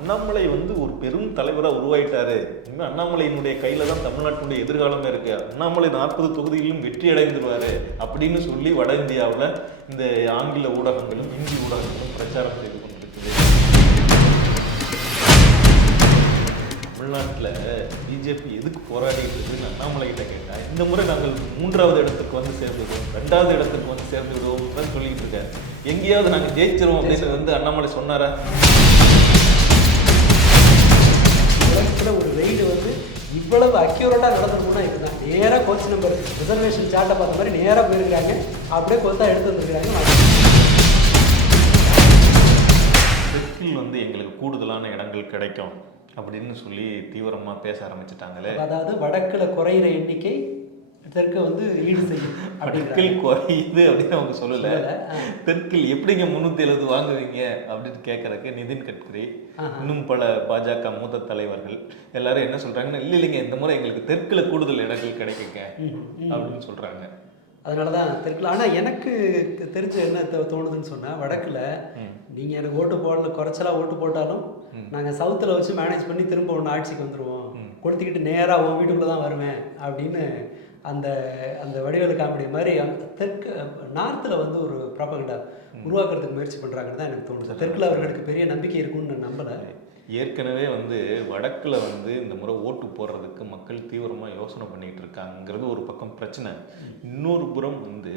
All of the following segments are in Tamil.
அண்ணாமலை வந்து ஒரு பெரும் தலைவராக உருவாயிட்டாரு. இனிமேல் அண்ணாமலையினுடைய கையில தான் தமிழ்நாட்டினுடைய எதிர்காலமே இருக்கு. அண்ணாமலை 40 தொகுதிகளிலும் வெற்றி அடைந்துருவாரு அப்படின்னு சொல்லி வட இந்தியாவில் இந்த ஆங்கில ஊடகங்களும் இந்தி ஊடகங்களும் பிரச்சாரம் செய்து கொண்டிருக்குது. தமிழ்நாட்டில் பிஜேபி எதுக்கு போராடிட்டு இருக்குன்னு அண்ணாமலை கிட்ட கேட்டா, இந்த முறை நாங்கள் 3வது இடத்துக்கு வந்து சேர்ந்து விடுவோம், 2வது இடத்துக்கு வந்து சேர்ந்து விடுவோம் தான் சொல்லிட்டு இருக்காரு. எங்கேயாவது நாங்கள் ஜெயிச்சிருவோம் அப்படின்னு வந்து அண்ணாமலை சொன்னாரா? உலகத்தில் ஒரு ரெய்டு வந்து இவ்வளவு அக்யூரேட்டாக நடந்துருக்குன்னா இதுதான். நேராக கோச் நம்பர் ரிசர்வேஷன் சார்ட்டை பார்த்த மாதிரி நேராக போயிருக்காங்க, அப்படியே கொத்தா எடுத்து வந்துருக்காங்க. தெற்கில் வந்து எங்களுக்கு கூடுதலான இடங்கள் கிடைக்கும் அப்படின்னு சொல்லி தீவிரமா பேச ஆரம்பிச்சுட்டாங்களே. அதாவது வடக்கில் குறையிற எண்ணிக்கை தெற்கு வந்து ஈடு செய்யும். வடக்கில் குறையுது அப்படின்னு அவங்க சொல்லல. தெற்கில் எப்படிங்க 370 வாங்குவீங்க அப்படின்னு கேட்கறதுக்கு நிதின் கட்கரி இன்னும் பல பாஜக மூத்த தலைவர்கள் எல்லாரும் என்ன சொல்றாங்கன்னா, இல்லைங்க இந்த முறை எங்களுக்கு தெற்குல கூடுதல் இடங்கள் கிடைக்குங்க அப்படின்னு சொல்றாங்க. அதனால தான் தெற்கில். ஆனால் எனக்கு தெரிஞ்ச என்ன தோணுதுன்னு சொன்னால், வடக்கில் நீங்கள் எனக்கு ஓட்டு போடல, குறைச்சலாக ஓட்டு போட்டாலும் நாங்கள் சவுத்தில் வச்சு மேனேஜ் பண்ணி திரும்ப ஒன்று ஆட்சிக்கு வந்துடுவோம், கொடுத்துக்கிட்டு நேராக உன் வீட்டுக்குள்ளே தான் வருவேன் அப்படின்னு அந்த அந்த வடிவேலு காமெடி மாதிரி தெற்கு நார்த்தில் வந்து ஒரு ப்ராபகண்டா உருவாக்குறதுக்கு முயற்சி பண்ணுறாங்கன்னு தான் எனக்கு தோணுது. தெற்கில் அவர்களுக்கு பெரிய நம்பிக்கை இருக்குன்னு நான் நம்பலை. ஏற்கனவே வந்து வடக்கில் வந்து இந்த முறை ஓட்டு போடுறதுக்கு மக்கள் தீவிரமாக யோசனை பண்ணிகிட்டு இருக்காங்கிறது ஒரு பக்கம் பிரச்சனை. இன்னொரு புறம் வந்து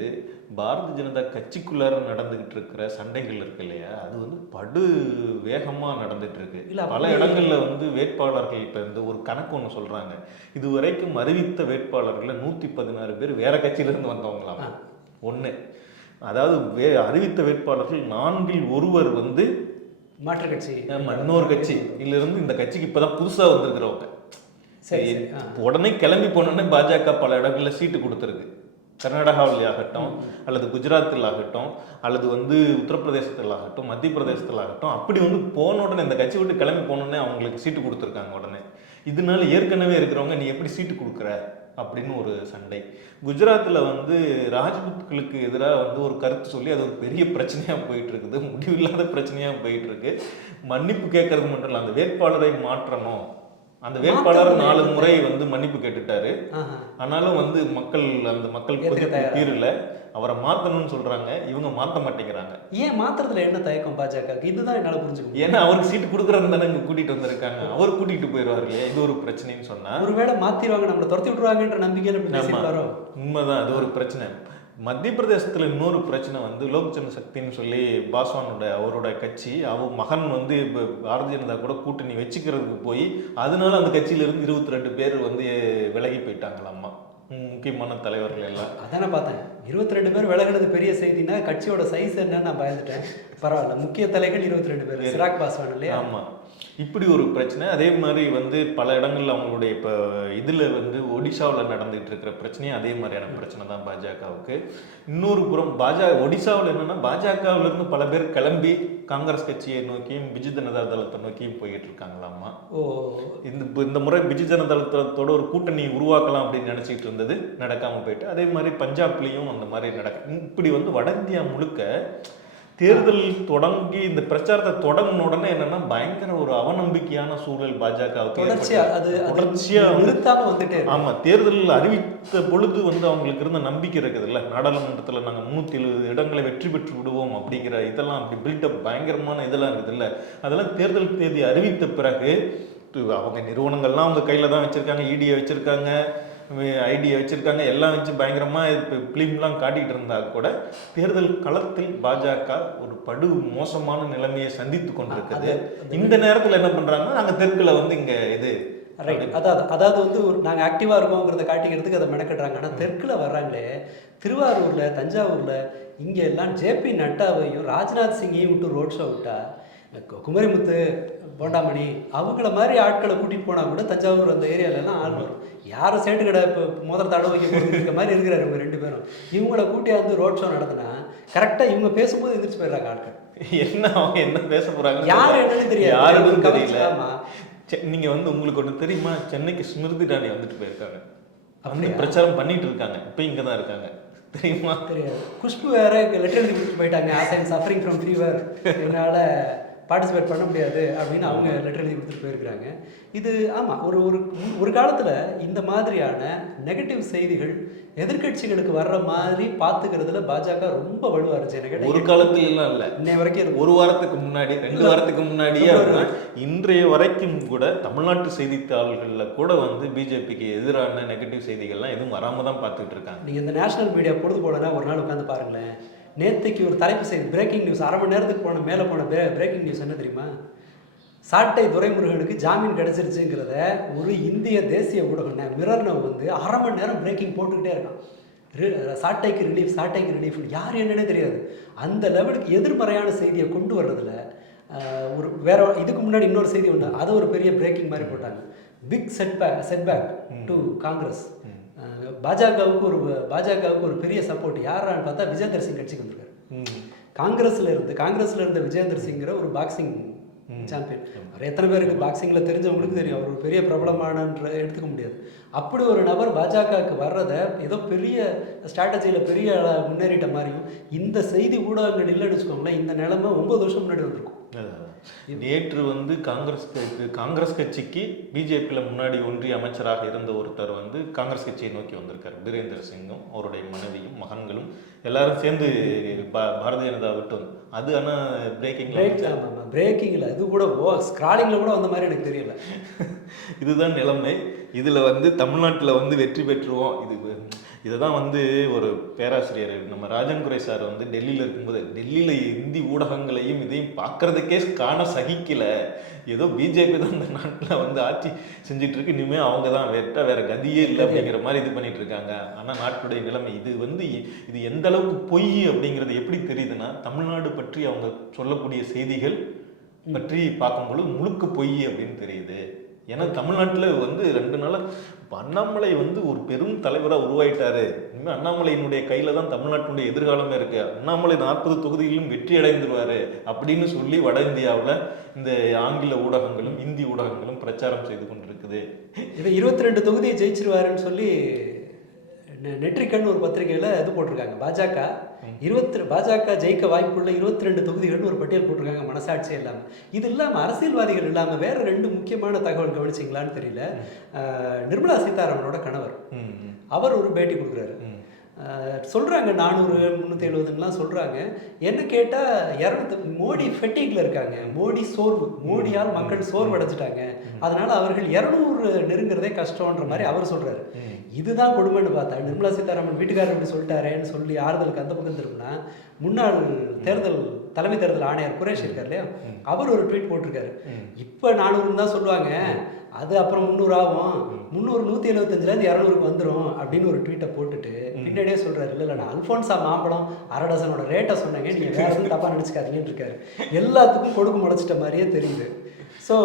பாரதிய ஜனதா கட்சிக்குள்ளார நடந்துகிட்டு இருக்கிற சண்டைகள் இருக்கு இல்லையா, அது வந்து படு வேகமாக நடந்துட்டு இருக்கு. பல இடங்கள்ல வந்து வேட்பாளர்கள் இப்போ இந்த ஒரு கணக்கு ஒன்று சொல்றாங்க, இது வரைக்கும் அறிவித்த வேட்பாளர்களில் 116 பேர் வேற கட்சியிலிருந்து வந்தவங்களாம். ஒன்று, அதாவது அறிவித்த வேட்பாளர்கள் 4ல் 1 வந்து மாற்று கட்சி, இன்னொரு கட்சி இருந்து இந்த கட்சிக்கு இப்பதான் புதுசா வந்திருக்கிறவங்க. சரி, உடனே கிளம்பி போனோடனே பாஜக பல இடங்கள்ல சீட்டு கொடுத்துருக்கு. கர்நாடகாவில் ஆகட்டும், அல்லது குஜராத்தில் ஆகட்டும், அல்லது வந்து உத்தரப்பிரதேசத்தில் ஆகட்டும், மத்திய பிரதேசத்தில் ஆகட்டும், அப்படி வந்து போன உடனே இந்த கட்சி விட்டு கிளம்பி போனோடனே அவங்களுக்கு சீட்டு கொடுத்துருக்காங்க உடனே. இதனால ஏற்கனவே இருக்கிறவங்க நீ எப்படி சீட்டு கொடுக்குற அப்படின்னு ஒரு சண்டை. குஜராத்தில் வந்து ராஜ்புத்களுக்கு எதிராக வந்து ஒரு கருத்து சொல்லி அது ஒரு பெரிய பிரச்சனையாக போயிட்டு இருக்குது, முடிவில்லாத பிரச்சனையாக போயிட்டு இருக்கு. மன்னிப்பு கேட்கறது மட்டும் இல்லை, அந்த வேட்பாளரை மாற்றணும். அந்த வேட்பாளர் 4 முறை வந்து மன்னிப்பு கேட்டுட்டாரு. ஆனாலும் வந்து அந்த மக்கள் தீரல, அவரை மாற்றணும்னு சொல்றாங்க. இவங்க மாற்ற மாட்டேங்கிறாங்க. ஏன் மாத்திரத்துல என்ன தயக்கம் பாஜக? இதுதான் என்னால புரிஞ்சுக்க. ஏன்னா அவருக்கு சீட்டு கொடுக்குறது தானே இங்க கூட்டிட்டு வந்திருக்காங்க, அவர் கூட்டிட்டு போயிடுவாரு இல்லையா, இது ஒரு பிரச்சனைன்னு சொன்னா. ஒருவேளை மாத்திடுவாங்க, நம்மளை துரத்தி விட்டுருவாங்கன்ற நம்பிக்கையில. உண்மைதான், அது ஒரு பிரச்சனை. மத்திய பிரதேசத்தில் இன்னொரு பிரச்சனை வந்து லோக் ஜனசக்தின்னு சொல்லி பாஸ்வானோட அவரோட கட்சி, அவர் மகன் வந்து இப்போ பாரதிய ஜனதா கூட கூட்டணி வச்சுக்கிறதுக்கு போய் அதனால அந்த கட்சியிலிருந்து 22 பேர் வந்து விலகி போயிட்டாங்களாம்மா, முக்கியமான தலைவர்கள் எல்லாம். அதானே பார்த்தேன், 22 பேர் விலகினது பெரிய செய்தினா கட்சியோட சைஸ் என்னன்னு நான் பயந்துட்டேன். பரவாயில்ல, முக்கிய தலைகள் 22 பேர், சிராக் பாஸ்வான் இல்லையா? ஆமாம், இப்படி ஒரு பிரச்சனை. அதே மாதிரி வந்து பல இடங்கள்ல அவங்களுடைய இப்போ இதில் வந்து ஒடிசாவில் நடந்துகிட்டு இருக்கிற பிரச்சனையும் அதே மாதிரியான பிரச்சனை தான் பாஜகவுக்கு. இன்னொரு புறம் ஒடிசாவில் என்னன்னா, பாஜகவிலிருந்து பல பேர் கிளம்பி காங்கிரஸ் கட்சியை நோக்கியும் பிஜு ஜனதா தளத்தை நோக்கியும் போயிட்டு இருக்காங்களாமா. இந்த முறை பிஜு ஜனதா தளத்தோட ஒரு கூட்டணி உருவாக்கலாம் அப்படின்னு நினைச்சிட்டு இருந்தது, நடக்காம போயிட்டு. அதே மாதிரி பஞ்சாப்லேயும் அந்த மாதிரி இப்படி வந்து வட இந்தியா முழுக்க தேர்தல் தொடங்கி இந்த பிரச்சாரத்தை தொடங்கின உடனே என்னன்னா பயங்கர ஒரு அவநம்பிக்கையான சூழல் பாஜகவுக்கு தொடர்ச்சியா நிறுத்தாம வந்துட்டு. ஆமா, தேர்தல் அறிவித்த பொழுது வந்து அவங்களுக்கு இருந்த நம்பிக்கை இருக்குது இல்ல, நாடாளுமன்றத்துல நாங்க 370 இடங்களை வெற்றி பெற்று விடுவோம் அப்படிங்கிற இதெல்லாம் அப்படி பில்டப் பயங்கரமான இதெல்லாம் இருக்குது இல்ல, அதெல்லாம் தேர்தல் தேதி அறிவித்த பிறகு அவங்க நிறுவனங்கள்லாம் அவங்க கையில தான் வச்சிருக்காங்க, இடியை வச்சிருக்காங்க, ஐடியா வச்சிருக்காங்க, எல்லாம் வச்சு பயங்கரமா பிலிம்லாம் காட்டிட்டு இருந்தா கூட தேர்தல் களத்தில் பாஜக ஒரு படு மோசமான நிலைமையை சந்தித்து கொண்டிருக்குது. இந்த நேரத்தில் என்ன பண்றாங்கன்னா, நாங்க தெற்குல வந்து இங்க இது அதாவது வந்து நாங்க ஆக்டிவா இருக்கோங்கிறத காட்டிக்கிறதுக்கு அதை மெனக்கட்டுறாங்க. ஆனா தெற்குல வர்றாங்களே, திருவாரூர்ல, தஞ்சாவூர்ல, இங்க எல்லாம் ஜேபி நட்டாவையும் ராஜ்நாத் சிங்கையும் விட்டு ரோட் ஷோ விட்டா, குமரிமுத்து, போண்டாமணி அவங்கள மாதிரி ஆட்களை கூட்டிட்டு போனா கூட தஞ்சாவூர் அந்த ஏரியாலலாம் ஆள் வரும். யாரும் சேட்டு கடை இப்போ முதல் தடவை வைக்க மாதிரி இருக்கிறாரு இவங்க 2 பேரும். இவங்கள கூட்டியா வந்து ரோட் ஷோ நடத்தினா கரெக்டாக இவங்க பேசும்போது எதிர்த்து போயிடுறாங்க ஆட்கள். என்ன அவங்க என்ன பேச போறாங்க யாரு என்னன்னு தெரியாது, யாருன்னு தெரியல. நீங்க வந்து உங்களுக்கு ஒன்று தெரியுமா, சென்னைக்கு ஸ்மிருதி இரானி வந்துட்டு போயிருக்காங்க, அப்படி பிரச்சாரம் பண்ணிட்டு இருக்காங்க, இப்போ இங்கே தான் இருக்காங்க, தெரியுமா? தெரியாது. குஷ்பு வேற லெட்டர் எழுதி கொடுத்து போயிட்டாங்க, as I am suffering from fever, என்னால் பார்ட்டிசிபேட் பண்ண முடியாது அப்படின்னு அவங்க லெட்டர் எழுதி கொடுத்துட்டு போயிருக்கிறாங்க. இது ஆமாம், ஒரு ஒரு ஒரு காலத்தில் இந்த மாதிரியான நெகட்டிவ் செய்திகள் எதிர்க்கட்சிகளுக்கு வர்ற மாதிரி பார்த்துக்கிறதுல பாஜக ரொம்ப வலுவாக இருந்துச்சு. எனக்கு ஒரு காலத்துல எல்லாம் இல்லை, இன்னை வரைக்கும் ஒரு வாரத்துக்கு முன்னாடி 2 வாரத்துக்கு முன்னாடியே இன்றைய வரைக்கும் கூட தமிழ்நாட்டு செய்தித்தாள்களில் கூட வந்து பிஜேபிக்கு எதிரான நெகட்டிவ் செய்திகள்லாம் எதுவும் வராமல் தான் பார்த்துட்டு இருக்காங்க. நீங்கள் இந்த நேஷனல் மீடியா பொழுது போலனா ஒரு நாள் உட்காந்து பாருங்களேன். நேற்றுக்கு ஒரு தலைப்பு செய்தி, பிரேக்கிங் நியூஸ், அரை மணி நேரத்துக்கு மேலே போன பிரேக்கிங் நியூஸ் என்ன தெரியுமா? சாட்டை துரைமுருகனுக்கு ஜாமீன் கிடைச்சிருச்சுங்கிறத ஒரு இந்திய தேசிய ஊடகம் மிரர்னவ் வந்து அரை மணி நேரம் பிரேக்கிங் போட்டுக்கிட்டே இருக்கான். சாட்டைக்கு ரிலீஃப் யார் என்னன்னே தெரியாது. அந்த லெவலுக்கு எதிர்மறையான செய்தியை கொண்டு வர்றதுல ஒரு வேற இதுக்கு முன்னாடி இன்னொரு செய்தி ஒன்று, அதை ஒரு பெரிய பிரேக்கிங் மாதிரி போட்டாங்க. Big setback to Congress. பாஜகவுக்கு ஒரு பெரிய சப்போர்ட் யாரான்னு பார்த்தா விஜேந்தர் சிங் கட்சிக்கு வந்திருக்காரு. காங்கிரஸ்ல இருந்த விஜேந்தர் சிங்கிற ஒரு பாக்ஸிங் சாம்பியன். அவர் எத்தனை பேருக்கு பாக்ஸிங்கில் தெரிஞ்சவங்களுக்கு தெரியும், அவர் ஒரு பெரிய பிரபலமானன்ற எடுத்துக்க முடியாது. அப்படி ஒரு நபர் பாஜகவுக்கு வர்றதை ஏதோ பெரிய ஸ்ட்ராட்டஜியில் பெரிய முன்னேறிட்ட மாதிரியும் இந்த செய்தி ஊடகங்கள் இல்லைன்னு வச்சுக்கோங்களேன், இந்த நிலைமை 9 வருஷம் முன்னாடி வந்திருக்கும். நேற்று வந்து காங்கிரஸ் கட்சிக்கு பிஜேபியில் முன்னாடி ஒன்றிய அமைச்சராக இருந்த ஒருத்தர் வந்து காங்கிரஸ் கட்சியை நோக்கி வந்திருக்காரு. பீரேந்தர் சிங்கும் அவருடைய மனைவியும் மகன்களும் எல்லாரும் சேர்ந்து பாரதிய ஜனதா விட்டு வந்து அது. ஆனால் பிரேக்கிங்கில் இது கூட ஸ்க்ராலிங்கில் கூட வந்த மாதிரி எனக்கு தெரியல. இதுதான் நிலைமை. இதில் வந்து தமிழ்நாட்டில் வந்து வெற்றி பெற்றுவோம். இதை தான் வந்து ஒரு பேராசிரியர் நம்ம ராஜன் குரை சார் வந்து டெல்லியில் இருக்கும்போது, டெல்லியில் இந்தி ஊடகங்களையும் இதையும் பார்க்கறதுக்கே காண சகிக்கல, ஏதோ பிஜேபி தான் இந்த நாட்டில் வந்து ஆட்சி செஞ்சுட்டு இருக்கு, இனிமேல் அவங்க தான் வேற கதியே இல்லை அப்படிங்கிற மாதிரி இது பண்ணிட்டு இருக்காங்க. ஆனால் நாட்டுடைய நிலைமை இது வந்து இது எந்த அளவுக்கு பொய் அப்படிங்கிறது எப்படி தெரியுதுன்னா, தமிழ்நாடு பற்றி அவங்க சொல்லக்கூடிய செய்திகள் பற்றி பார்க்கும்போது முழுக்க பொய் அப்படின்னு தெரியுது. ஏன்னா தமிழ்நாட்டில் வந்து 2 நாளாக அண்ணாமலை வந்து ஒரு பெரும் தலைவராக உருவாயிட்டாரு. இனிமேல் அண்ணாமலையினுடைய கையில் தான் தமிழ்நாட்டினுடைய எதிர்காலமே இருக்கு, அண்ணாமலை 40 தொகுதிகளிலும் வெற்றி அடைந்துருவாரு அப்படின்னு சொல்லி வட இந்தியாவில் இந்த ஆங்கில ஊடகங்களும் இந்தி ஊடகங்களும் பிரச்சாரம் செய்து கொண்டிருக்குது. இதை 22 தொகுதியை ஜெயிச்சிருவாருன்னு சொல்லி நெற்றிக்கண் ஒரு பத்திரிகையில் இது போட்டிருக்காங்க. பாஜக ஜெயிக்க வாய்ப்புள்ள 22 தொகுதிகள்னு ஒரு பட்டியல் போட்டிருக்காங்க, மனசாட்சியே இல்லாமல். இது இல்லாமல் அரசியல்வாதிகள் இல்லாமல் வேற 2 முக்கியமான தகவல் கவனிச்சிங்களான்னு தெரியல. நிர்மலா சீதாராமனோட கணவர் அவர் ஒரு பேட்டி கொடுக்குறாரு. சொல்கிறாங்க 400 370லாம் சொல்கிறாங்க. என்ன கேட்டால் மோடி ஃபெட்டிக்கில் இருக்காங்க, மோடியால் மக்கள் சோர்வடைஞ்சிட்டாங்க, அதனால அவர்கள் 200 நெருங்கிறதே கஷ்டம்ன்ற மாதிரி அவர் சொல்கிறாரு. இதுதான் கொடுமைன்னு பார்த்தா நிர்மலா சீதாராமன் வீட்டுக்காரர் இப்படி சொல்லிட்டாரேன்னு சொல்லி ஆறுதலுக்கு அந்த பக்கம் திரும்பினா, முன்னாள் தலைமை தேர்தல் ஆணையர் குரேஷ் இருக்கார் இல்லையா, அவர் ஒரு ட்வீட் போட்டிருக்காரு. இப்போ 400 தான் சொல்லுவாங்க, அது அப்புறம் 300 ஆகும், 175லேருந்து 200க்கு வந்துடும் அப்படின்னு ஒரு ட்வீட்டை போட்டுட்டு பின்னாடியே சொல்கிறாரு, இல்லை நான் அல்ஃபோன்சா மாம்பழம் 1/2 டசனோட ரேட்டை சொன்னாங்க, நீங்கள் வேறு எதுவும் தப்பாக நினச்சிக்காதீங்கன்னு இருக்காரு. எல்லாத்துக்கும் கொடுக்கு முளைச்சிட்ட மாதிரியே தெரியுது. ஸோ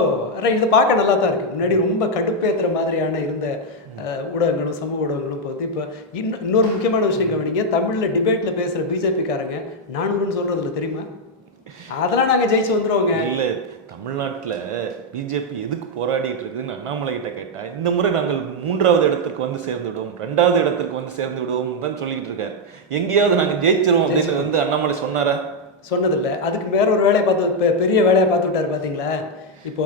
இதை பார்க்க நல்லா தான் இருக்குது. முன்னாடி ரொம்ப கடுப்பேற்றுற மாதிரியான இருந்த ஊடகங்களும் சமூக ஊடகங்களும் பார்த்து இப்போ இன்னொரு முக்கியமான விஷயம் கவனிங்க. தமிழில் டிபேட்டில் பேசுகிற பிஜேபிக்காரங்க 400ன்னு சொல்கிறதில்ல தெரியுமா? அதெல்லாம் நாங்கள் ஜெயிச்சு வந்துடுவோங்க. இல்லை, தமிழ்நாட்டில் பிஜேபி எதுக்கு போராடிட்டு இருக்குதுன்னு அண்ணாமலை கிட்ட கேட்டால், இந்த முறை நாங்கள் 3வது இடத்துக்கு வந்து சேர்ந்து விடுவோம், 2வது இடத்துக்கு வந்து சேர்ந்து விடுவோம் தான் சொல்லிக்கிட்டு இருக்காரு. எங்கேயாவது நாங்கள் ஜெயிச்சிருவோம் அப்படின்னு வந்து அண்ணாமலை சொன்னாரா? சொன்னதில்லை. அதுக்கு வேற ஒரு வேலையை பெரிய வேலையை பார்த்து விட்டார். பார்த்தீங்களா, இப்போ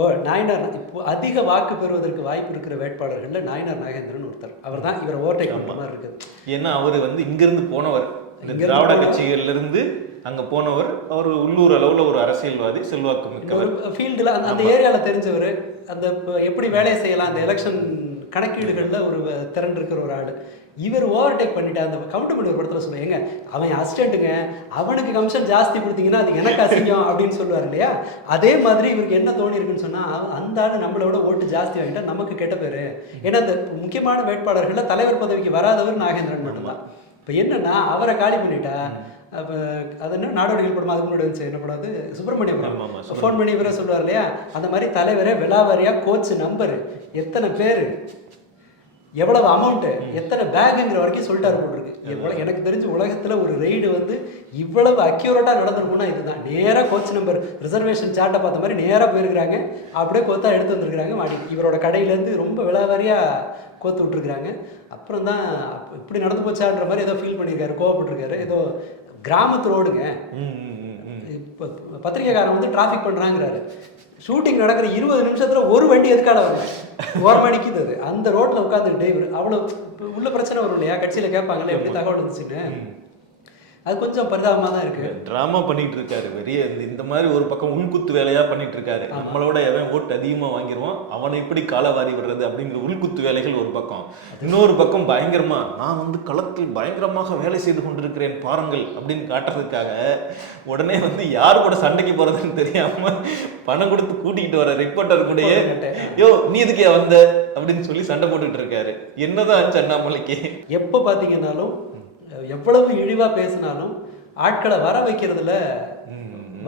அதிக வாக்கு பெறுவதற்கு வாய்ப்பு இருக்கிற வேட்பாளர்கள் நாயனார் நாகேந்திரன் ஒருத்தர். அவர் தான் இவரை ஓவர்டேக் பண்ணுற மாதிரி இருக்குது. ஏன்னா அவர் வந்து இங்கிருந்து போனவர், இந்த திராவிட கட்சிகளிலிருந்து அங்கே போனவர். அவர் உள்ளூர் அளவில் ஒரு அரசியல்வாதி, செல்வாக்கு மிக்கவர், ஃபீல்டில் அந்த ஏரியாவில் தெரிஞ்சவர். அந்த எப்படி வேலையை செய்யலாம், அந்த எலெக்ஷன் கணக்கீடுகளில் ஒரு திறன் இருக்கிற ஒரு ஆள். இவர் ஓவர்டேக் பண்ணிட்டு அந்த கவுண்டமணி ஒரு படத்தில் சொல்லுவாங்க, அவன் அசிஸ்டண்ட்டுங்க, அவனுக்கு கமிஷன் ஜாஸ்தி கொடுத்தீங்கன்னா அது எனக்கு அசிங்கம் அப்படின்னு சொல்லுவார் இல்லையா. அதே மாதிரி இவருக்கு என்ன தோணி இருக்குன்னு சொன்னால், அந்த ஆள் நம்மளோட ஓட்டு ஜாஸ்தி வாங்கிட்டா நமக்கு கெட்ட பேர். ஏன்னா அந்த முக்கியமான வேட்பாளர்களில் தலைவர் பதவிக்கு வராதவர் நாகேந்திரன் மட்டும்தான். இப்போ என்னன்னா அவரை காலி பண்ணிட்டா, அப்போ அது என்ன நாடோடிகள் படம், அதுக்கு முன்னாடி வந்துச்சு, என்ன படம் அது, சுப்பிரமணியம் ஃபோன் பண்ணி இவரே சொல்லுவார் இல்லையா. அந்த மாதிரி தலைவரே விலாவாரியாக கோச்சு நம்பர் எத்தனை பேர், எவ்வளவு அமௌண்ட்டு, எத்தனை பேக்குங்கிற வரைக்கும் சொல்லிட்டாரு போட்டிருக்கு. எனக்கு தெரிஞ்ச உலகத்தில் ஒரு ரெய்டு வந்து இவ்வளவு அக்யூரேட்டாக நடந்திருக்கும்னா இதுதான். நேராக கோச் நம்பர் ரிசர்வேஷன் சார்ட்டை பார்த்த மாதிரி நேராக போயிருக்கிறாங்க, அப்படியே கோத்தா எடுத்து வந்துருக்குறாங்க மாடி. இவரோட கடையிலேருந்து ரொம்ப விலாவாரியாக கோத்து விட்டுருக்குறாங்க. அப்புறம் தான் இப்படி நடந்து போச்சான்ற மாதிரி ஏதோ ஃபீல் பண்ணியிருக்காரு, கோவப்பட்டிருக்காரு. ஏதோ கிராமத்து ரோடுங்க, இப்போ பத்திரிக்கைக்காரன் வந்து டிராஃபிக் பண்ணுறாங்கிறாரு. ஷூட்டிங் நடக்கிற 20 நிமிஷத்தில் ஒரு வண்டி எதுக்கால வரல, ஓரமாக நிற்கிது. அது அந்த ரோட்டில் உட்காந்துக்கிட்டு இவர் அவ்வளோ உள்ள பிரச்சனை வரும் இல்லையா, கட்சியில் கேட்பாங்களே எப்படி தகவல் இருந்துச்சுன்னு. அது கொஞ்சம் பரிதாபமாக தான் இருக்கு. ட்ராமா பண்ணிட்டு இருக்காரு பெரிய இந்த மாதிரி ஒரு பக்கம் உள்குத்து வேலையா பண்ணிட்டு இருக்காரு. நம்மளோட எவன் ஓட்டு அதிகமா வாங்கிடுவான் அவனை எப்படி காலவாரி விடுறது அப்படிங்கிற உள்குத்து வேலைகள் ஒரு பக்கம். இன்னொரு பக்கம் பயங்கரமா நான் வந்து களத்தில் பயங்கரமாக வேலை செய்து கொண்டிருக்கிறேன் பாருங்கள் அப்படின்னு காட்டுறதுக்காக உடனே வந்து யாரு கூட சண்டைக்கு போறதுன்னு தெரியாம பணம் கொடுத்து கூட்டிக்கிட்டு வர ரிப்போர்ட்டர் கூடயே யோ நீ எதுக்கே வந்த அப்படின்னு சொல்லி சண்டை போட்டுட்டு இருக்காரு. என்னதான் ஆச்சு அண்ணாமலைக்கு? எப்போ பார்த்தீங்கன்னாலும் எவ்வளவு இழிவா பேசினாலும் ஆட்களை வர வைக்கிறதுல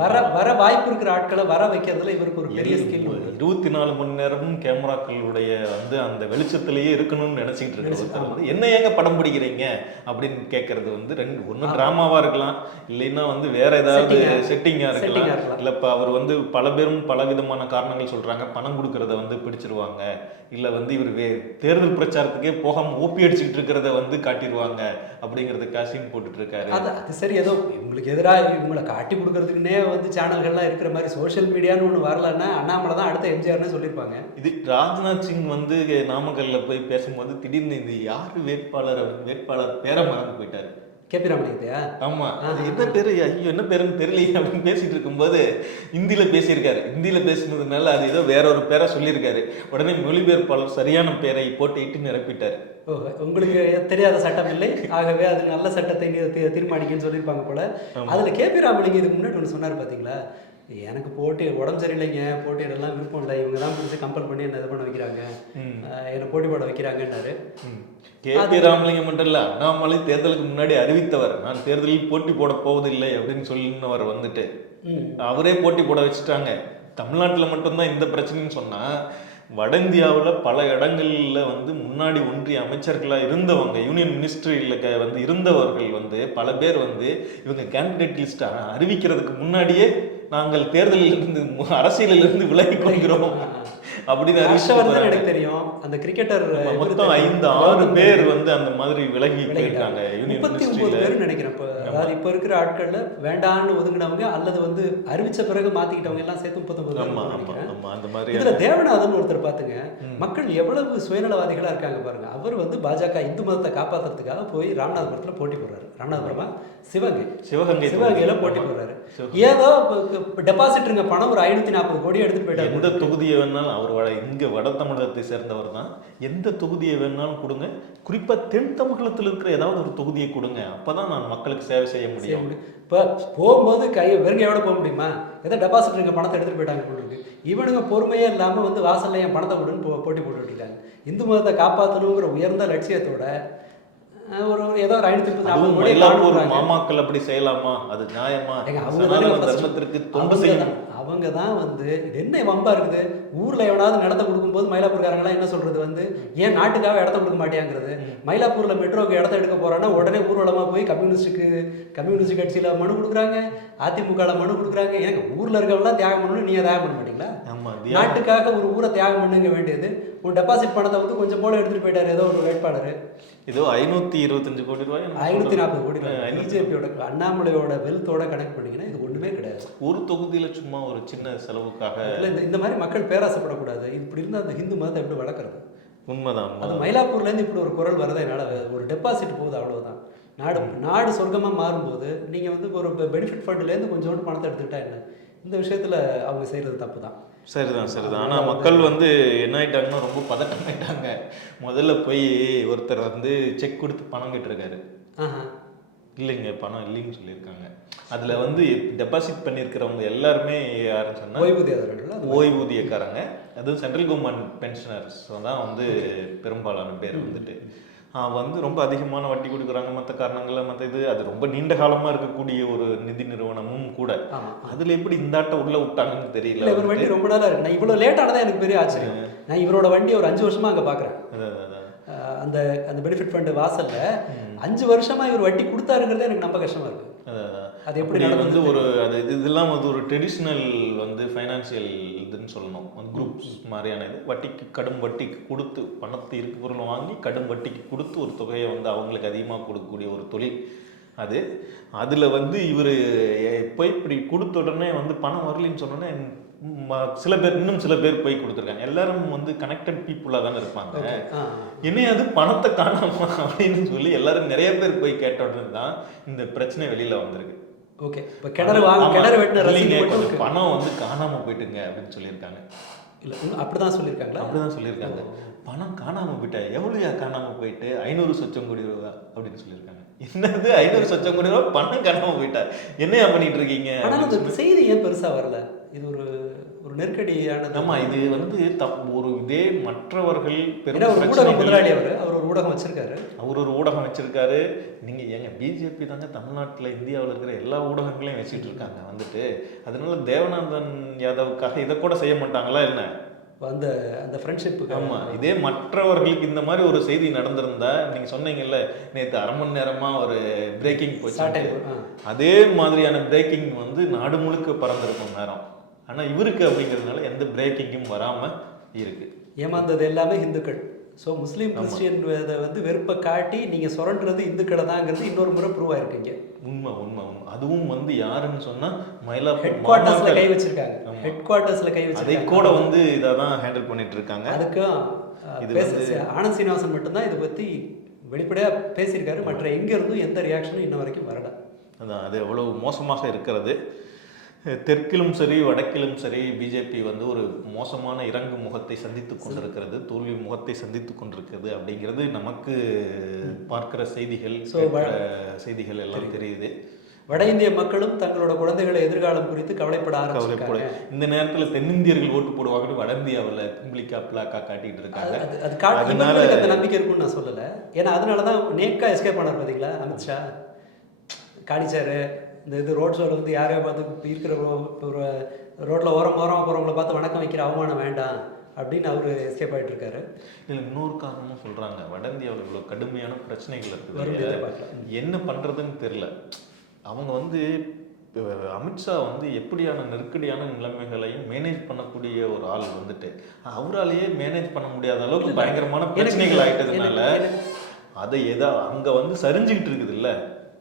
வர வாய்ப்பு இருக்கிற ஆட்களை வர வைக்கிறதுல இவருக்கு ஒரு பெரிய ஸ்கில். 24 மணி நேரமும் கேமராக்களுடைய வந்து அந்த வெளிச்சத்திலேயே இருக்கணும்னு நினைச்சிட்டு இருக்கிறது. என்ன ஏங்க படம் பிடிக்கிறீங்க அப்படின்னு கேட்கறது வந்து ஒன்றும் டிராமாவா இருக்கலாம், இல்லைன்னா வந்து வேற ஏதாவது செட்டிங்கா இருக்கலாம். இல்ல இப்ப அவர் வந்து பல பேரும் பல விதமான காரணங்கள் சொல்றாங்க. பணம் கொடுக்கறத வந்து பிடிச்சிருவாங்க, இல்ல வந்து இவர் தேர்தல் பிரச்சாரத்துக்கே போகாம ஓப்பி அடிச்சுட்டு இருக்கிறத வந்து காட்டிடுவாங்க அப்படிங்கறத காசிங் போட்டுட்டு இருக்காரு. அது சரி, ஏதோ இவங்களுக்கு எதிராக இவங்களை காட்டி கொடுக்கறதுக்குன்னே வந்து சேனல்கள்லாம் இருக்கிற மாதிரி சோஷியல் மீடியான்னு ஒன்று வரலன்னா அண்ணாமலை தான் அடுத்த எம்ஜிஆர்னு சொல்லியிருப்பாங்க. இது ராஜ்நாத் சிங் வந்து நாமக்கல்ல போய் பேசும்போது திடீர்னு இது யாரு வேட்பாளர் பேரை மறந்து போயிட்டாரு. கேபி ராமலிங்கத்தையா? ஆமா, அது என்ன பேரு, ஐயோ என்ன பேருன்னு தெரியல அப்படின்னு பேசிட்டு இருக்கும்போது ஹிந்தியில பேசியிருக்காரு. ஹிந்தியில பேசினதுனால அது ஏதோ வேற ஒரு பேரை சொல்லியிருக்காரு. உடனே மொழிபெயர்ப்பாளர் சரியான பேரை போட்டு இட்டு நிரப்பிட்டாரு. ஓ, உங்களுக்கு தெரியாத சட்டம் இல்லை, ஆகவே அது நல்ல சட்டத்தை தீர்மானிக்கன்னு சொல்லியிருப்பாங்க போல. அதுல கேபி ராமலிங்கம் இதுக்கு முன்னாடி ஒன்று சொன்னார் பாத்தீங்களா, எனக்கு போட்டி உடம்பு சரியில்லைங்க, போட்டியிடலாம் விருப்பம் இல்லை, இவங்க தான் பிடிச்சி கம்பல் பண்ணி என்ன இது பண்ண வைக்கிறாங்க, என்னை போட்டி போட வைக்கிறாங்கன்னாரு. கேபி ராமலிங்கம் மட்டும் இல்ல, அண்ணாமலை தேர்தலுக்கு முன்னாடி அறிவித்தவர் நான் தேர்தலில் போட்டி போட போவதில்லை அப்படின்னு சொல்லினவர் வந்துட்டு அவரே போட்டி போட வச்சுட்டாங்க. தமிழ்நாட்டில் மட்டும்தான் இந்த பிரச்சனைன்னு சொன்னா, வட இந்தியாவில் பல இடங்கள்ல வந்து முன்னாடி ஒன்றிய அமைச்சர்களாக இருந்தவங்க, யூனியன் மினிஸ்ட்ரியில் வந்து இருந்தவர்கள் வந்து பல பேர் வந்து இவங்க கேண்டிடேட் லிஸ்ட் அறிவிக்கிறதுக்கு முன்னாடியே நாங்கள் தேர்தலில் இருந்து அரசியலில் இருந்து விலகி கொள்கிறோம் அப்படின்னு எனக்கு தெரியும். அந்த கிரிக்கெட்டர் மொத்தம் 5-6 பேர் வந்து அந்த மாதிரி விலகி போயிருக்காங்க. 39 பேர் நினைக்கிறேன். அதாவது இப்ப இருக்கிற ஆட்கள்ல வேண்டான்னு ஒதுங்கினவங்க அல்லது வந்து அறிவிச்ச பிறகு மாத்திக்கிட்டவங்க எல்லாம் சேர்த்து 39. இதுல தேவநாதன் ஒருத்தர் பாத்துங்க, மக்கள் எவ்வளவு சுயநலவாதிகளா இருக்காங்க பாருங்க. அவர் வந்து பாஜக இந்து மதத்தை காப்பாத்துறதுக்காக போய் ராமநாதபுரத்துல போட்டி போடுறாரு. ராமநாதபுரமா சிவகங்கையில போட்டி போடுறாரு. ஏதோ டெபாசிட்ங்க பணம் ஒரு 540 கோடி எடுத்துட்டு போயிட்டாரு. எந்த தொகுதியை வேணாலும் அவர் இங்க வட தமிழகத்தை சேர்ந்தவர் தான், எந்த தொகுதியை வேணாலும் கொடுங்க, குறிப்பா தென் தமிழகத்தில் இருக்கிற ஏதாவது ஒரு தொகுதியை கொடுங்க, அப்பதான் நான் மக்களுக்கு சேவை செய்ய முடியும். இப்போ போகும்போது வெறுங்கையோட போக முடியுமா? ஏதோ டெபாசிட் பணத்தை எடுத்துட்டு போயிட்டாங்க போட்டு. இவனுங்க பொறுமையே இல்லாம வந்து வாசல்ல என் பணத்தை கொடுன்னு போட்டி போட்டுட்டு இருக்காங்க. இந்து மதத்தை காப்பாற்றணுங்கிற உயர்ந்த லட்சியத்தோட ஒரு ஏதோ ஒரு 540 மாமாக்கள் அப்படி செய்யலாமா? அது நியாயமா? தர்மத்திற்கு தொண்டு செய்யணும். அவங்க தான் வந்து இது என்ன வம்பா இருக்குது, ஊர்ல எவனாவது நடத்த கொடுக்கும்போது மயிலாப்பூர்காரங்களாம் என்ன சொல்றது வந்து ஏன் நாட்டுக்காக இடத்த கொடுக்க மாட்டேங்கிறது. மயிலாப்பூர்ல மெட்ரோக்கு இடத்த எடுக்க போறான்னா உடனே ஊர்வலமா போய் கம்யூனிஸ்ட் கட்சியில மனு கொடுக்குறாங்க, அதிமுகல மனு கொடுக்குறாங்க. எனக்கு ஊர்ல இருக்கவங்களாம் தியாகம் பண்ணணும், நீங்க தியாகம் பண்ண மாட்டீங்களா? நாட்டுக்காக ஒரு ஊரை தியாகம் பண்ணுங்க வேண்டியது. ஒரு டெபாசிட் பணத்தை வந்து கொஞ்சம் போல எடுத்துட்டு போயிட்டாரு ஏதோ ஒரு வேட்பாளர். ஏதோ 525 கோடி ரூபாய் 540 கோடி ரூபாய் பிஜேபியோட அண்ணாமலையோட வெல்த்தோட கணக்கு பண்ணீங்கன்னா இது ஒண்ணுமே கிடையாது. ஒரு தொகுதியில சும்மா ஒரு சின்ன செலவுக்காக இல்லை, இந்த மாதிரி மக்கள் பேராசைப்படக்கூடாது. இப்படி இருந்தால் அந்த ஹிந்து மதத்தை எப்படி வளர்க்குறது? உண்மைதான். அது மயிலாப்பூர்லேருந்து இப்படி ஒரு குரல் வரதை என்னால், ஒரு டெபாசிட் போகுது அவ்வளோதான். நாடு சொர்க்கமாக மாறும்போது நீங்கள் வந்து ஒரு பெனிஃபிட் ஃபண்ட்லேருந்து கொஞ்சோண்டு பணத்தை எடுத்துக்கிட்டா என்ன? இந்த விஷயத்தில் அவங்க செய்கிறது தப்பு தான். சரிதான். ஆனால் மக்கள் வந்து என்ன ஆயிட்டாங்கன்னா ரொம்ப பதட்டம் ஆயிட்டாங்க. முதல்ல போய் ஒருத்தர் வந்து செக் கொடுத்து பணம் கேட்டிருக்காரு. இல்லைங்க பணம் இல்லைன்னு சொல்லியிருக்காங்க. அதில் வந்து டெபாசிட் பண்ணியிருக்கிறவங்க எல்லாருமே யாருன்னு சொன்னால் ஓய்வூதியக்காரங்க, அதுவும் சென்ட்ரல் கவர்மெண்ட் பென்ஷனர்ஸ் தான் வந்து பெரும்பாலான பேர் வந்துட்டு வந்து ரொம்ப அதிகமான வட்டி கொடுக்குறாங்க. மற்ற காரணங்களில் மற்ற இது அது ரொம்ப நீண்ட காலமாக இருக்கக்கூடிய ஒரு நிதி நிறுவனமும் கூட. அதில் எப்படி இந்த ஆட்டை உள்ள விட்டாங்கன்னு தெரியல. இவர் வண்டி ரொம்ப நாளாக இருக்கு. நான் இவ்வளோ லேட்டானதான் எனக்கு பெரிய ஆச்சரியம். நான் இவரோட வண்டியை ஒரு 5 வருஷமா அங்கே பார்க்குறேன். அந்த அந்த பெனிஃபிட் ஃபண்டு வாசல்ல 5 வருஷமா இவர் வட்டி கொடுத்தாருங்கிறதே எனக்கு ரொம்ப கஷ்டமா இருக்கு. அது எப்படி வந்து ஒரு அது இதெல்லாம் வந்து ஒரு ட்ரெடிஷ்னல் வந்து ஃபைனான்சியல் இதுன்னு சொல்லணும், வந்து குரூப்ஸ் மாதிரியான இது. வட்டிக்கு கடும் வட்டிக்கு கொடுத்து பணத்தை இருக்கு பொருள் வாங்கி கடும் வட்டிக்கு கொடுத்து ஒரு தொகையை வந்து அவங்களுக்கு அதிகமாக கொடுக்கக்கூடிய ஒரு தொழில். அது அதில் வந்து இவர் போய் இப்படி கொடுத்த உடனே வந்து பணம் வரலின்னு சொன்னோன்னே சில பேர் இன்னும் சில பேர் போய் கொடுத்துருக்காங்க. எல்லாரும் வந்து கனெக்டட் பீப்புளாக தானே இருப்பாங்க. என்னைய அது பணத்தை காணாமா அப்படின்னு சொல்லி எல்லாரும் நிறைய பேர் போய் கேட்ட உடனே தான் இந்த பிரச்சனை வெளியில வந்திருக்கு. ஓகே, இப்போ கிணறு வெட்டின கொஞ்சம் பணம் வந்து காணாம போயிட்டுங்க அப்படின்னு சொல்லியிருக்காங்க. இல்லை அப்படிதான் சொல்லியிருக்காங்களா? அப்படிதான் சொல்லியிருக்காங்க. பணம் காணாம போயிட்டா எவ்வளோயா காணாம போயிட்டு 500 சொச்சம் கோடி ரூபா அப்படின்னு சொல்லியிருக்காங்க. என்னது 500 சொச்சம் கோடி ரூபா பணம் காணாம போயிட்டா என்னையா பண்ணிட்டு இருக்கீங்க? செய்தி ஏன் பெருசா வரல? இது ஒரு நெருக்கடியானது. ஆமா, இது வந்து ஒரு இதே மற்றவர்கள் ஊடக முதலாளி அவர் ஒரு ஊடகம் வச்சிருக்காரு. அவர் ஒரு ஊடகம் வச்சிருக்காரு. நீங்க ஏங்க பிஜேபி தாங்க தமிழ்நாட்டில் இந்தியாவில் இருக்கிற எல்லா ஊடகங்களையும் வச்சுட்டு இருக்காங்க வந்துட்டு. அதனால தேவநாதன் யாதவுக்காக இதை கூட செய்ய மாட்டாங்களா என்ன? அந்த அந்த ஃப்ரெண்ட்ஷிப்புக்கு. ஆமா, இதே மற்றவர்களுக்கு இந்த மாதிரி ஒரு செய்தி நடந்திருந்தா, நீங்க சொன்னீங்கல்ல நேற்று அரை மணி நேரமா ஒரு பிரேக்கிங் போச்சு, அதே மாதிரியான பிரேக்கிங் வந்து நாடு முழுக்க பறந்திருக்கும் நேரம். ஆனா இவருக்கு அப்படிங்கிறதுனால எந்த பிரேக்கிங்கும் வராம இருக்கு. ஏமாந்தது எல்லாமே இந்துக்கள். ஸோ முஸ்லீம் கிறிஸ்டியன் வந்து வெறுப்பை காட்டி நீங்க சுரண்டுறது இந்துக்களை தாங்கிறது இன்னொரு முறை ப்ரூவ் ஆயிருக்கீங்க. உண்மை உண்மை உண்மை. அதுவும் வந்து யாருன்னு சொன்னா மயிலாப்பூர் ஹெட் குவார்ட்டர்ஸ்ல கை வச்சிருக்காங்க. ஹெட் குவார்ட்டர்ஸ்ல கை வச்சு அதை கூட வந்து இதை தான் ஹேண்டில் பண்ணிட்டு இருக்காங்க. அதுக்கும் ஆனந்த் சீனிவாசன் மட்டும்தான் இதை பத்தி வெளிப்படையா பேசியிருக்காரு. மற்ற எங்க இருந்தும் எந்த ரியாக்ஷனும் இன்ன வரைக்கும் வரல. அதான் அது எவ்வளவு மோசமாக இருக்கிறது. தெற்கிலும் சரி வடக்கிலும் சரி பிஜேபி வந்து ஒரு மோசமான இறங்கு முகத்தை சந்தித்து கொண்டிருக்கிறது, தோல்வி முகத்தை சந்தித்து கொண்டிருக்கிறது அப்படிங்கிறது நமக்கு பார்க்கிற செய்திகள் எல்லாம் தெரியுது. வட இந்திய மக்களும் தங்களோட குழந்தைகளை எதிர்காலம் குறித்து கவலைப்பட ஆரம்பிச்சிருக்காங்க. இந்த நேரத்தில் தென்னிந்தியர்கள் ஓட்டு போடுவாங்கன்னு வட இந்தியாவில் பிம்பிளிக்கா பிளாக்கா காட்டிட்டு இருக்காங்க. அதனால அந்த நம்பிக்கை இருக்குன்னு நான் சொல்லலை. ஏன்னா அதனாலதான் நேக்கா எஸ்கேப் பண்ணார் பார்த்தீங்களா அமித்ஷா. காணிச்சாரு இந்த இது ரோட் ஷோவில் வந்து யாரையோ பார்த்து இருக்கிற ஒரு ரோட்டில் ஓரமாக போகிறவங்கள பார்த்து வணக்கம் வைக்கிற அவமானம் வேண்டாம் அப்படின்னு அவர் எஸ்கேப் ஆகிட்டு இருக்காரு. இதில் இன்னொரு காரணமும் சொல்கிறாங்க, வட இந்தியாவில் இவ்வளோ கடுமையான பிரச்சனைகள் இருக்குது, என்ன பண்ணுறதுன்னு தெரில. அவங்க வந்து அமித்ஷா வந்து எப்படியான நெருக்கடியான நிலைமைகளையும் மேனேஜ் பண்ணக்கூடிய ஒரு ஆள் வந்துட்டு அவராலேயே மேனேஜ் பண்ண முடியாத அளவுக்கு பயங்கரமான பிரச்சனைகள் ஆகிட்டதுனால அதை அங்கே வந்து சரிஞ்சுக்கிட்டு இருக்குது இல்லை,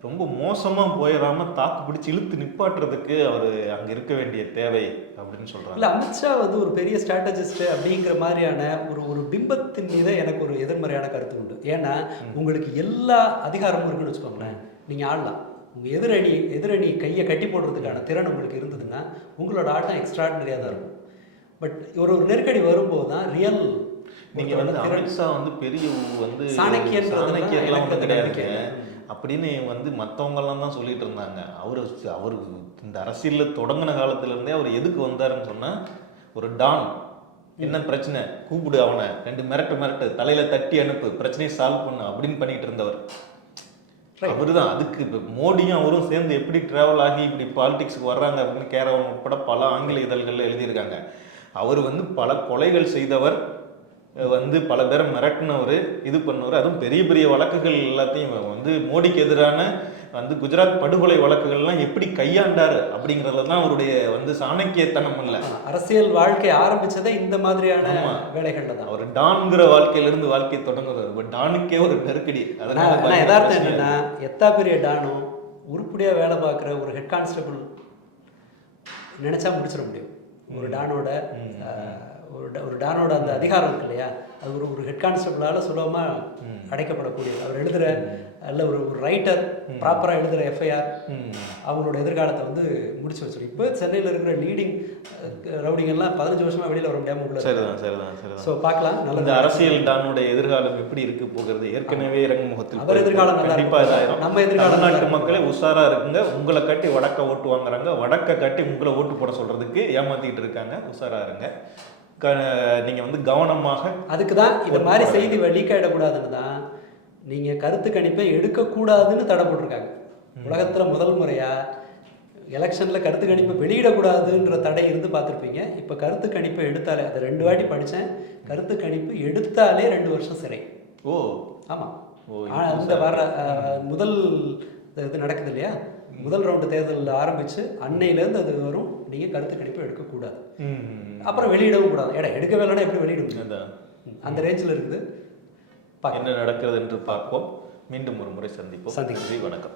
ரொம்ப மோசமாக போயிடாம தாக்கு பிடிச்சி இழுத்து நிப்பாட்டுறதுக்கு அவர் அங்கே இருக்க வேண்டிய தேவை அப்படின்னு சொல்கிறாங்க. இல்லை, அமித்ஷா வந்து ஒரு பெரிய ஸ்ட்ராட்டஜிஸ்ட் அப்படிங்கிற மாதிரியான ஒரு பிம்பத்தின் மீது எனக்கு ஒரு எதிர்மறையான கருத்து உண்டு. ஏன்னா உங்களுக்கு எல்லா அதிகாரமும் இருக்குன்னு வச்சுக்கோங்களேன், நீங்கள் ஆடலாம். உங்கள் எதிரணி கையை கட்டி போடுறதுக்கான திறன் உங்களுக்கு இருந்ததுன்னா உங்களோட ஆட்டம் எக்ஸ்ட்ராடினரியாக தான் இருக்கும். பட் ஒரு நெருக்கடி வரும்போது தான் ரியல் நீங்கள் வந்து அமித்ஷா வந்து பெரிய வந்து சாணக்கியன்லாம் வந்து கிடையாது அப்படின்னு வந்து மற்றவங்கெல்லாம் தான் சொல்லிட்டு இருந்தாங்க. அவரு இந்த அரசியலில் தொடங்கின காலத்துலேருந்தே அவர் எதுக்கு வந்தாருன்னு சொன்னால், ஒரு டான், என்ன பிரச்சனை கூப்பிடு, அவனை 2 மிரட்டு தலையில் தட்டி அனுப்பு, பிரச்சனையை சால்வ் பண்ணு அப்படின்னு பண்ணிட்டு இருந்தவர் அவரு தான். அதுக்கு இப்போ மோடியும் அவரும் சேர்ந்து எப்படி ட்ராவல் ஆகி இப்படி பாலிடிக்ஸுக்கு வர்றாங்க அப்படின்னு கேரவன் உட்பட பல ஆங்கில இதழ்களில் எழுதியிருக்காங்க. அவர் வந்து பல கொலைகள் செய்தவர், வந்து பல பேரை மிரட்டினவர், இது பண்ணவர், அதுவும் பெரிய பெரிய வழக்குகள் எல்லாத்தையும் வந்து மோடிக்கு எதிரான வந்து குஜராத் படுகொலை வழக்குகள்லாம் எப்படி கையாண்டாரு அப்படிங்கிறதுல தான் அவருடைய வந்து சாணக்கியத்தனம் இல்லை. அரசியல் வாழ்க்கை ஆரம்பிச்சதே இந்த மாதிரியான வேலைகள்ல தான். அவர் டான்கிற வாழ்க்கையிலிருந்து வாழ்க்கையை தொடங்குறாரு. டானுக்கே ஒரு நெருக்கடி. அதனால யதார்த்தம் என்னன்னா, எத்தா பெரிய டானும் உருப்படியாக வேலை பார்க்குற ஒரு ஹெட் கான்ஸ்டபிள் நினைச்சா முடிச்சிட முடியும். ஒரு டானோட ஒரு டானோட அந்த அதிகாரம் இருக்கு இல்லையா, அது ஒரு ஹெட் கான்ஸ்டபிளால் சுலபமாக அடைக்கப்படக்கூடியது. அவர் எழுதுகிற அல்ல ஒரு ரைட்டர் ப்ராப்பராக எழுதுகிற எஃப்ஐஆர் அவங்களோட எதிர்காலத்தை வந்து முடிச்சு வச்சிடும். இப்போ சென்னையில் இருக்கிற லீடிங் ரவுடிங்கெல்லாம் 15 வருஷமாக வெளியில் வர முடியாமல் உள்ள. சரிதான். ஸோ பார்க்கலாம். நல்ல அரசியல் டானோட எதிர்காலம் எப்படி இருக்கு போகிறது. ஏற்கனவே இறங்கு முகத்தில் அவர் எதிர்காலம் கண்டிப்பாக இதாயிரும். நம்ம எதிர்காலம் நாட்டு மக்களே உஷாராக இருக்குங்க. உங்களை கட்டி வடக்க ஓட்டு வாங்குறாங்க, வடக்க கட்டி உங்களை ஓட்டு போட சொல்றதுக்கு ஏமாத்திக்கிட்டு இருக்காங்க. உஷாராக இருங்க. நீங்கள் வந்து கவனமாக. அதுக்கு தான் இந்த மாதிரி செய்தி லீக் ஆகிடக்கூடாதுன்னு தான் நீங்கள் கருத்து கணிப்பை எடுக்கக்கூடாதுன்னு தடை போட்டிருக்காங்க. உலகத்தில் முதல் முறையாக எலெக்ஷனில் கருத்து கணிப்பை வெளியிடக்கூடாதுன்ற தடை இருந்து பார்த்துருப்பீங்க. இப்போ கருத்து கணிப்பை எடுத்தாலே, அதை 2 வாட்டி படித்தேன், கருத்து கணிப்பு எடுத்தாலே 2 வருஷம் சிறை. ஓ ஆமாம். இந்த வர முதல் இது நடக்குது இல்லையா, முதல் ரவுண்டு தேர்தலில் ஆரம்பித்து அன்னையிலேருந்து அது வரும், நீங்கள் கருத்து கணிப்பை எடுக்கக்கூடாது. அப்புறம் வெளியிடவும் கூடாது. ஏடா எடுக்கவே இல்லைன்னா எப்படி வெளியிடும், அந்த ரேஞ்சில் இருக்குது. என்ன நடக்கிறது என்று பார்ப்போம். மீண்டும் ஒரு முறை சந்திப்போம். வணக்கம்.